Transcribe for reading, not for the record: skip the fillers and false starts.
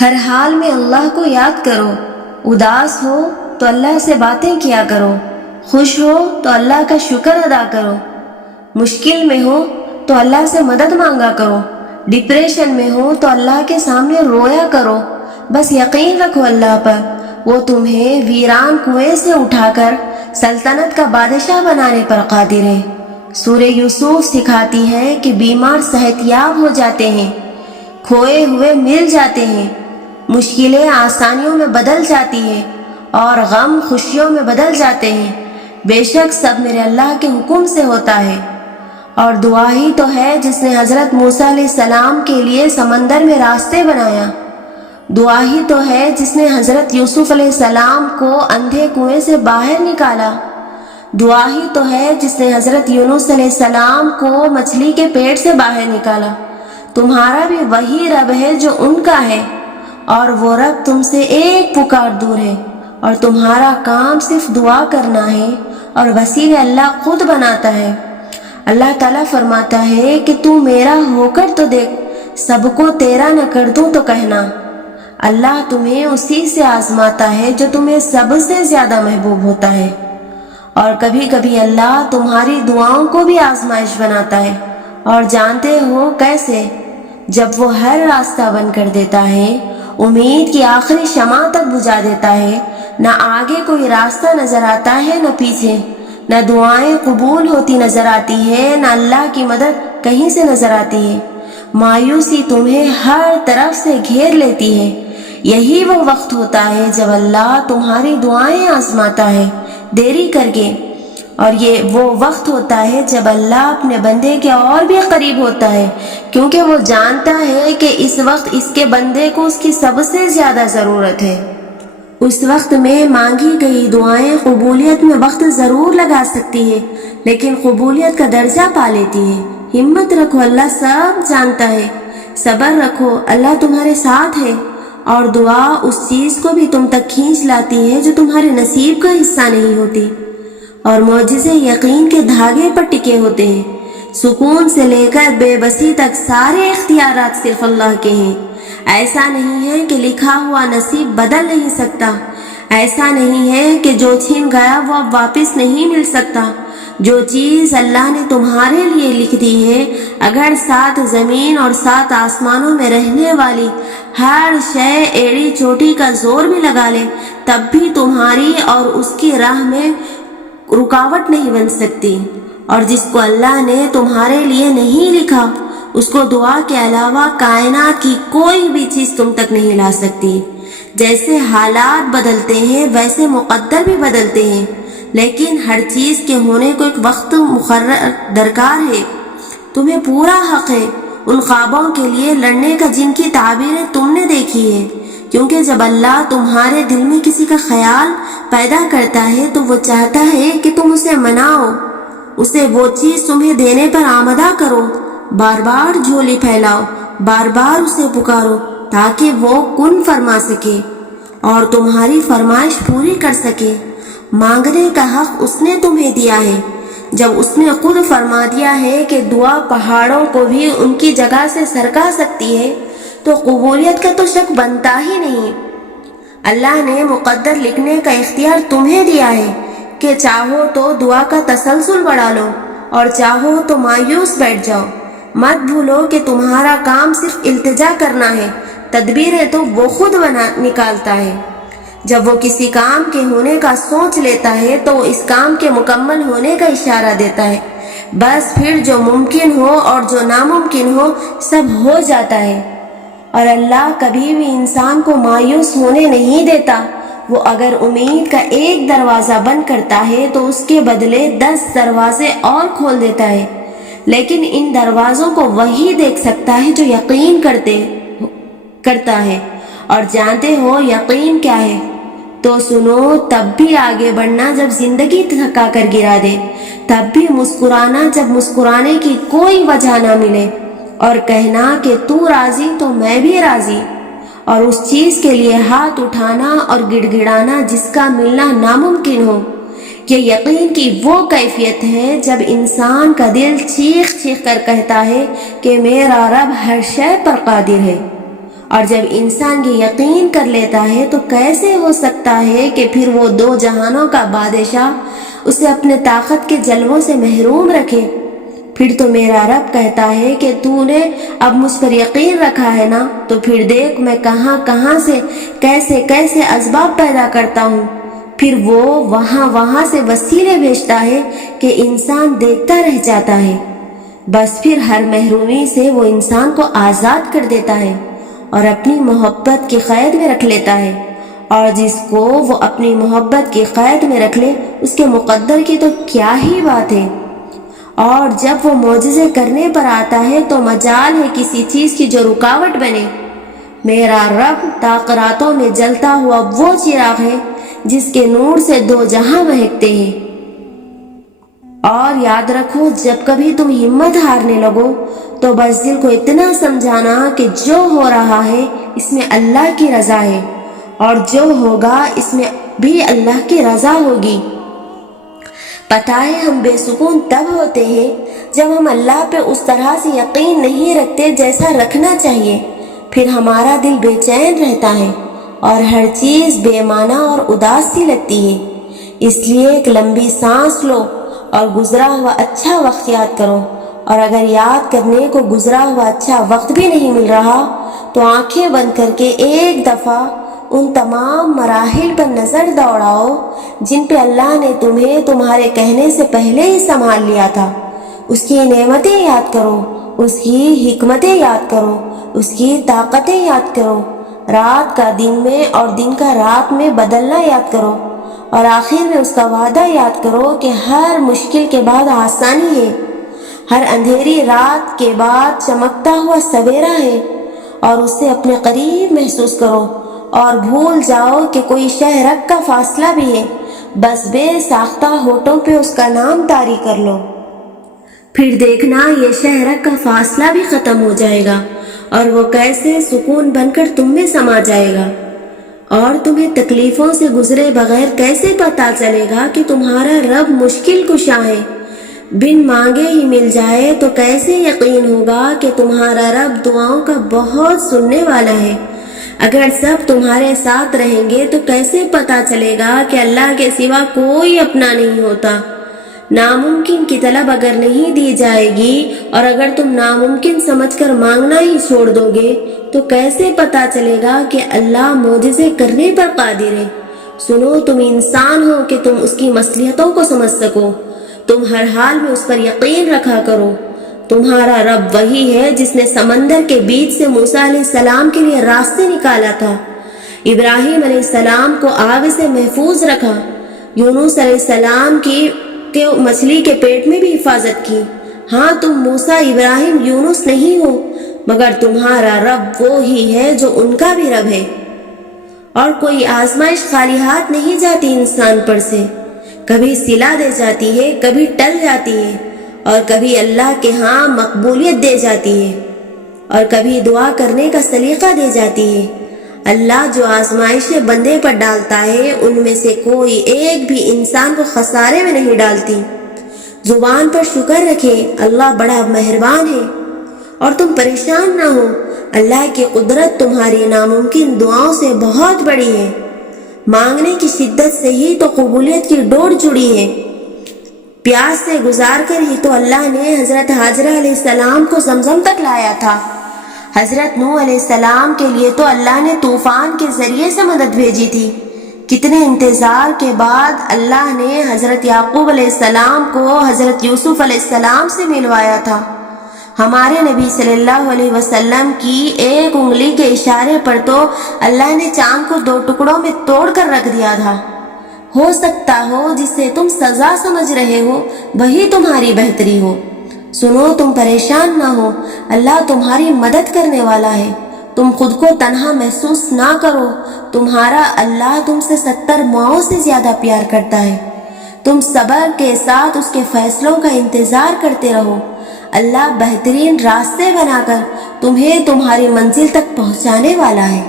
ہر حال میں اللہ کو یاد کرو، اداس ہو تو اللہ سے باتیں کیا کرو، خوش ہو تو اللہ کا شکر ادا کرو، مشکل میں ہو تو اللہ سے مدد مانگا کرو، ڈپریشن میں ہو تو اللہ کے سامنے رویا کرو۔ بس یقین رکھو اللہ پر، وہ تمہیں ویران کنویں سے اٹھا کر سلطنت کا بادشاہ بنانے پر قادر ہے۔ سورہ یوسف سکھاتی ہے کہ بیمار صحت یاب ہو جاتے ہیں، کھوئے ہوئے مل جاتے ہیں، مشکلیں آسانیوں میں بدل جاتی ہیں اور غم خوشیوں میں بدل جاتے ہیں۔ بے شک سب میرے اللہ کے حکم سے ہوتا ہے۔ اور دعا ہی تو ہے جس نے حضرت موسیٰ علیہ السلام کے لیے سمندر میں راستے بنایا، دعا ہی تو ہے جس نے حضرت یوسف علیہ السلام کو اندھے کنویں سے باہر نکالا، دعا ہی تو ہے جس نے حضرت یونس علیہ السلام کو مچھلی کے پیٹ سے باہر نکالا۔ تمہارا بھی وہی رب ہے جو ان کا ہے، اور وہ رب تم سے ایک پکار دور ہے، اور تمہارا کام صرف دعا کرنا ہے، اور وسیلے اللہ خود بناتا ہے۔ اللہ تعالیٰ فرماتا ہے کہ تو میرا ہو کر تو دیکھ، سب کو تیرا نہ کر دوں تو کہنا۔ اللہ تمہیں اسی سے آزماتا ہے جو تمہیں سب سے زیادہ محبوب ہوتا ہے، اور کبھی کبھی اللہ تمہاری دعاؤں کو بھی آزمائش بناتا ہے، اور جانتے ہو کیسے؟ جب وہ ہر راستہ بند کر دیتا ہے، امید کی آخری شمع تک بجھا دیتا ہے، نہ آگے کوئی راستہ نظر آتا ہے نہ پیچھے، نہ دعائیں قبول ہوتی نظر آتی ہے نہ اللہ کی مدد کہیں سے نظر آتی ہے، مایوسی تمہیں ہر طرف سے گھیر لیتی ہے۔ یہی وہ وقت ہوتا ہے جب اللہ تمہاری دعائیں آزماتا ہے دیری کر کے، اور یہ وہ وقت ہوتا ہے جب اللہ اپنے بندے کے اور بھی قریب ہوتا ہے، کیونکہ وہ جانتا ہے کہ اس وقت اس کے بندے کو اس کی سب سے زیادہ ضرورت ہے۔ اس وقت میں مانگی گئی دعائیں قبولیت میں وقت ضرور لگا سکتی ہے، لیکن قبولیت کا درجہ پا لیتی ہے۔ ہمت رکھو، اللہ سب جانتا ہے، صبر رکھو، اللہ تمہارے ساتھ ہے، اور دعا اس چیز کو بھی تم تک کھینچ لاتی ہے جو تمہارے نصیب کا حصہ نہیں ہوتی، اور معجزے یقین کے دھاگے پر ٹکے ہوتے ہیں۔ سکون سے لے کر بے بسی تک سارے اختیارات صرف اللہ کے ہیں۔ ایسا نہیں ہے کہ لکھا ہوا نصیب بدل نہیں سکتا، ایسا نہیں ہے کہ جو چھن گیا وہ اب واپس نہیں مل سکتا۔ جو چیز اللہ نے تمہارے لیے لکھ دی ہے، اگر 7 زمین اور 7 آسمانوں میں رہنے والی ہر شے ایڑی چوٹی کا زور بھی لگا لے، تب بھی تمہاری اور اس کی راہ میں رکاوٹ نہیں بن سکتی۔ اور جس کو اللہ نے تمہارے لیے نہیں لکھا، اس کو دعا کے علاوہ کائنات کی کوئی بھی چیز تم تک نہیں لا سکتی۔ جیسے حالات بدلتے ہیں ویسے مقدر بھی بدلتے ہیں، لیکن ہر چیز کے ہونے کو ایک وقت مقرر درکار ہے۔ تمہیں پورا حق ہے ان خوابوں کے لیے لڑنے کا جن کی تعبیریں تم نے دیکھی ہے، کیونکہ جب اللہ تمہارے دل میں کسی کا خیال پیدا کرتا ہے تو وہ چاہتا ہے کہ تم اسے مناؤ، اسے وہ چیز تمہیں دینے پر آمادہ کرو، بار بار جھولی پھیلاؤ، بار بار اسے پکارو تاکہ وہ کن فرما سکے اور تمہاری فرمائش پوری کر سکے۔ مانگنے کا حق اس نے تمہیں دیا ہے۔ جب اس نے خود فرما دیا ہے کہ دعا پہاڑوں کو بھی ان کی جگہ سے سرکا سکتی ہے، تو قبولیت کا تو شک بنتا ہی نہیں۔ اللہ نے مقدر لکھنے کا اختیار تمہیں دیا ہے کہ چاہو تو دعا کا تسلسل بڑھا لو اور چاہو تو مایوس بیٹھ جاؤ۔ مت بھولو کہ تمہارا کام صرف التجا کرنا ہے، تدبیریں تو وہ خود نکالتا ہے۔ جب وہ کسی کام کے ہونے کا سوچ لیتا ہے تو وہ اس کام کے مکمل ہونے کا اشارہ دیتا ہے، بس پھر جو ممکن ہو اور جو ناممکن ہو سب ہو جاتا ہے۔ اور اللہ کبھی بھی انسان کو مایوس ہونے نہیں دیتا۔ وہ اگر امید کا ایک دروازہ بند کرتا ہے تو اس کے بدلے 10 دروازے اور کھول دیتا ہے، لیکن ان دروازوں کو وہی دیکھ سکتا ہے جو یقین کرتا ہے۔ اور جانتے ہو یقین کیا ہے؟ تو سنو، تب بھی آگے بڑھنا جب زندگی تھکا کر گرا دے، تب بھی مسکرانا جب مسکرانے کی کوئی وجہ نہ ملے، اور کہنا کہ تو راضی تو میں بھی راضی، اور اس چیز کے لیے ہاتھ اٹھانا اور گڑ گڑانا جس کا ملنا ناممکن ہو۔ یہ یقین کی وہ کیفیت ہے جب انسان کا دل چیخ چیخ کر کہتا ہے کہ میرا رب ہر شے پر قادر ہے، اور جب انسان یہ یقین کر لیتا ہے تو کیسے ہو سکتا ہے کہ پھر وہ دو جہانوں کا بادشاہ اسے اپنے طاقت کے جلووں سے محروم رکھے؟ پھر تو میرا رب کہتا ہے کہ تو نے اب مجھ پر یقین رکھا ہے نا، تو پھر دیکھ میں کہاں کہاں سے کیسے کیسے اسباب پیدا کرتا ہوں، پھر وہ وہاں سے وسیلے بھیجتا ہے کہ انسان دیکھتا رہ جاتا ہے۔ بس پھر ہر محرومی سے وہ انسان کو آزاد کر دیتا ہے اور اپنی محبت کی قید میں رکھ لیتا ہے، اور جس کو وہ اپنی محبت کی قید میں رکھ لے اس کے مقدر کی تو کیا ہی بات ہے۔ اور جب وہ معجزے کرنے پر آتا ہے تو مجال ہے کسی چیز کی جو رکاوٹ بنے۔ میرا رب تاقراتوں میں جلتا ہوا وہ چراغ ہے جس کے نور سے دو جہاں مہکتے ہیں۔ اور یاد رکھو، جب کبھی تم ہمت ہارنے لگو تو بس دل کو اتنا سمجھانا کہ جو ہو رہا ہے اس میں اللہ کی رضا ہے، اور جو ہوگا اس میں بھی اللہ کی رضا ہوگی۔ پتہ ہے ہم بے سکون تب ہوتے ہیں جب ہم اللہ پہ اس طرح سے یقین نہیں رکھتے جیسا رکھنا چاہیے، پھر ہمارا دل بے چین رہتا ہے اور ہر چیز بے معنی اور اداس سی لگتی ہے۔ اس لیے ایک لمبی سانس لو اور گزرا ہوا اچھا وقت یاد کرو، اور اگر یاد کرنے کو گزرا ہوا اچھا وقت بھی نہیں مل رہا تو آنکھیں بند کر کے ایک دفعہ ان تمام مراحل پر نظر دوڑاؤ جن پہ اللہ نے تمہیں تمہارے کہنے سے پہلے ہی سنبھال لیا تھا۔ اس کی نعمتیں یاد کرو، اس کی حکمتیں یاد کرو، اس کی طاقتیں یاد کرو، رات کا دن میں اور دن کا رات میں بدلنا یاد کرو، اور آخر میں اس کا وعدہ یاد کرو کہ ہر مشکل کے بعد آسانی ہے، ہر اندھیری رات کے بعد چمکتا ہوا سویرا ہے، اور اس سے اپنے قریب محسوس کرو، اور بھول جاؤ کہ کوئی شہرک کا فاصلہ بھی ہے، بس بے ساختہ ہونٹوں پہ اس کا نام طاری کر لو، پھر دیکھنا یہ شہرک کا فاصلہ بھی ختم ہو جائے گا اور وہ کیسے سکون بن کر تم میں سما جائے گا۔ اور تمہیں تکلیفوں سے گزرے بغیر کیسے پتا چلے گا کہ تمہارا رب مشکل کشا ہے؟ بن مانگے ہی مل جائے تو کیسے یقین ہوگا کہ تمہارا رب دعاؤں کا بہت سننے والا ہے؟ اگر سب تمہارے ساتھ رہیں گے تو کیسے پتا چلے گا کہ اللہ کے سوا کوئی اپنا نہیں ہوتا؟ ناممکن کی طلب اگر نہیں دی جائے گی اور اگر تم ناممکن سمجھ کر مانگنا ہی چھوڑ دو گے تو کیسے پتا چلے گا کہ اللہ معجزے کرنے پر قادر ہے؟ سنو، تم انسان ہو کہ تم اس کی مصلحتوں کو سمجھ سکو، تم ہر حال میں اس پر یقین رکھا کرو۔ تمہارا رب وہی ہے جس نے سمندر کے بیچ سے موسیٰ علیہ السلام کے لیے راستے نکالا تھا، ابراہیم علیہ السلام کو آگ سے محفوظ رکھا، یونس علیہ السلام کی مچھلی کے پیٹ میں بھی حفاظت کی۔ ہاں، تم موسیٰ، ابراہیم، یونس نہیں ہو، مگر تمہارا رب وہ ہی ہے جو ان کا بھی رب ہے۔ اور کوئی آزمائش خالی ہاتھ نہیں جاتی انسان پر سے، کبھی صلہ دے جاتی ہے، کبھی ٹل جاتی ہے، اور کبھی اللہ کے ہاں مقبولیت دے جاتی ہے، اور کبھی دعا کرنے کا سلیقہ دے جاتی ہے۔ اللہ جو آزمائشیں بندے پر ڈالتا ہے ان میں سے کوئی ایک بھی انسان کو خسارے میں نہیں ڈالتی۔ زبان پر شکر رکھیں، اللہ بڑا مہربان ہے، اور تم پریشان نہ ہو، اللہ کی قدرت تمہاری ناممکن دعاؤں سے بہت بڑی ہے۔ مانگنے کی شدت سے ہی تو قبولیت کی ڈور جڑی ہے۔ پیاس سے گزار کر ہی تو اللہ نے حضرت حاجرہ علیہ السلام کو زمزم تک لایا تھا۔ حضرت نوح علیہ السلام کے لیے تو اللہ نے طوفان کے ذریعے سے مدد بھیجی تھی۔ کتنے انتظار کے بعد اللہ نے حضرت یعقوب علیہ السلام کو حضرت یوسف علیہ السلام سے ملوایا تھا۔ ہمارے نبی صلی اللہ علیہ وسلم کی ایک انگلی کے اشارے پر تو اللہ نے چاند کو 2 ٹکڑوں میں توڑ کر رکھ دیا تھا۔ ہو سکتا ہو جسے تم سزا سمجھ رہے ہو وہی تمہاری بہتری ہو۔ سنو، تم پریشان نہ ہو، اللہ تمہاری مدد کرنے والا ہے۔ تم خود کو تنہا محسوس نہ کرو، تمہارا اللہ تم سے 70 ماؤں سے زیادہ پیار کرتا ہے۔ تم صبر کے ساتھ اس کے فیصلوں کا انتظار کرتے رہو، اللہ بہترین راستے بنا کر تمہیں تمہاری منزل تک پہنچانے والا ہے۔